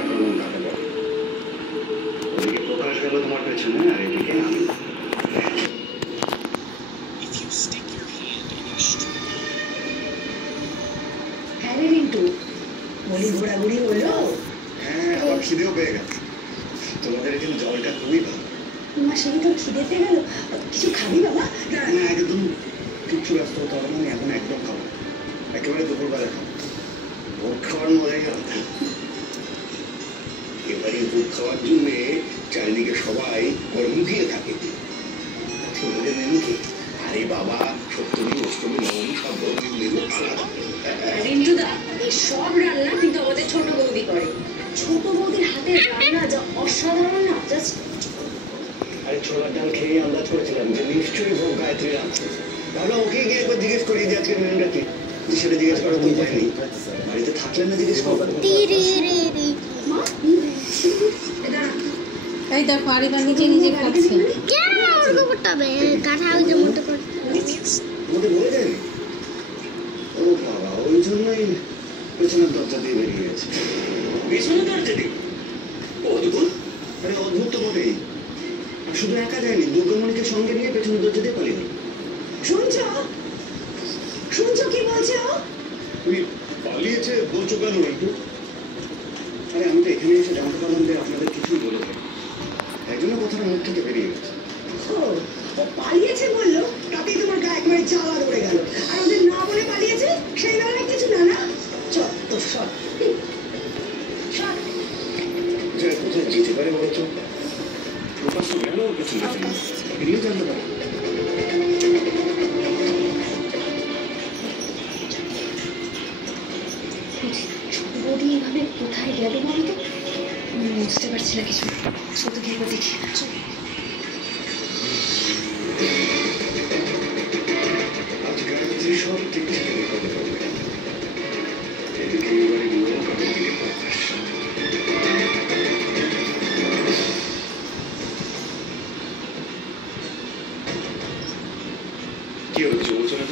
আক্রমণ কাটাবো। ওদিকে প্রকাশ গেল তোমার পেছনে, আর এদিকে আমি। হ্যাঁ রে রিন্টু, বলি ঘোরাঘুরি হলো? হ্যাঁ, আমার খিদেও পেয়ে গেল। তোমাদের এখানে জলটা খুবই ভালো। তোমার সেই তোর খিদে পেয়ে গেল? কিছু খাবি বাবা? না, একদম কিচ্ছু ব্যস্ত হতে হবে না, এখন একদম খাবো, একেবারে দুপুরবেলা খাবো। ভোগ খাওয়ার মজাই আলাদা। এবারে ভোগ খাওয়ার জন্যে চারিদিকে সবাই মুখিয়ে থাকে। ভোগের মেনু কি? আরে বাবা, সপ্তমী অষ্টমী নবমী সব ধরনের মেনু আলাদা। রিন্টুদা, এই সব রান্না কিন্তু আমাদের ছোট বৌদি করে। ছোট বৌদির হাতের রান্না যা অসাধারণ না, জাস্ট। আরে ছোলার ডাল খেয়ে আন্দাজ করেছিলাম যে নিশ্চয়ই ভোগ গায়ত্রী রাঁধছে। ভাবলাম ওকে গিয়ে একবার জিজ্ঞেস করি যে আজকের মেনুটা কি। সেটা জিজ্ঞেস করার তো উপায় নেই, বাড়িতে থাকলে না জিজ্ঞেস করবো। এই দেখো আরিবা নিজে নিজে খাচ্ছে। তোমাদের বলে দেন? ও বাবা, ওই জন্যই পেছনের দরজা দিয়ে বেরিয়ে গেছে। পেছনের দরজা দিয়ে? অদ্ভুত। আরে অদ্ভুত তো বটেই। আর শুধু একা যায়নি, দুর্গামণিকে সঙ্গে নিয়ে পেছনের দরজা দিয়ে পালিয়ে গেল। শুনছো? শুনছো কি বলছে ও? তুমি পালিয়েছে বলছো কেন একটু? আরে আমি তো এখানে এসে জানতে পারলাম যে আপনাদের কিছুই বলে থাকে, তাই জন্য কথাটা মুখ থেকে বেরিয়ে গেছে। ও পালিয়েছে বললো, তাতেই তোমার গায়ে একবারে জ্বালা ধরে গেল। আর ওদের না বলে পালিয়েছে সেই বেলায় কিছু না, না চত্ব সব। কোথায় যেতে পারে বলো তো? প্রকাশ্য গেল ওর পেছনে পেছনে, ফিরিয়ে জানতে পারে। ছোট বৌদি এইভাবে কোথায় গেল বলতো? বুঝতে পারছি না কিছু। ছোট গিয়ে একবার দেখি। আজ গায়ত্রী সব দিক থেকে বিপদে পড়বে। এদিকে এবারে লোক আর ওদিকে প্রকাশ। কি হচ্ছে বলছো না?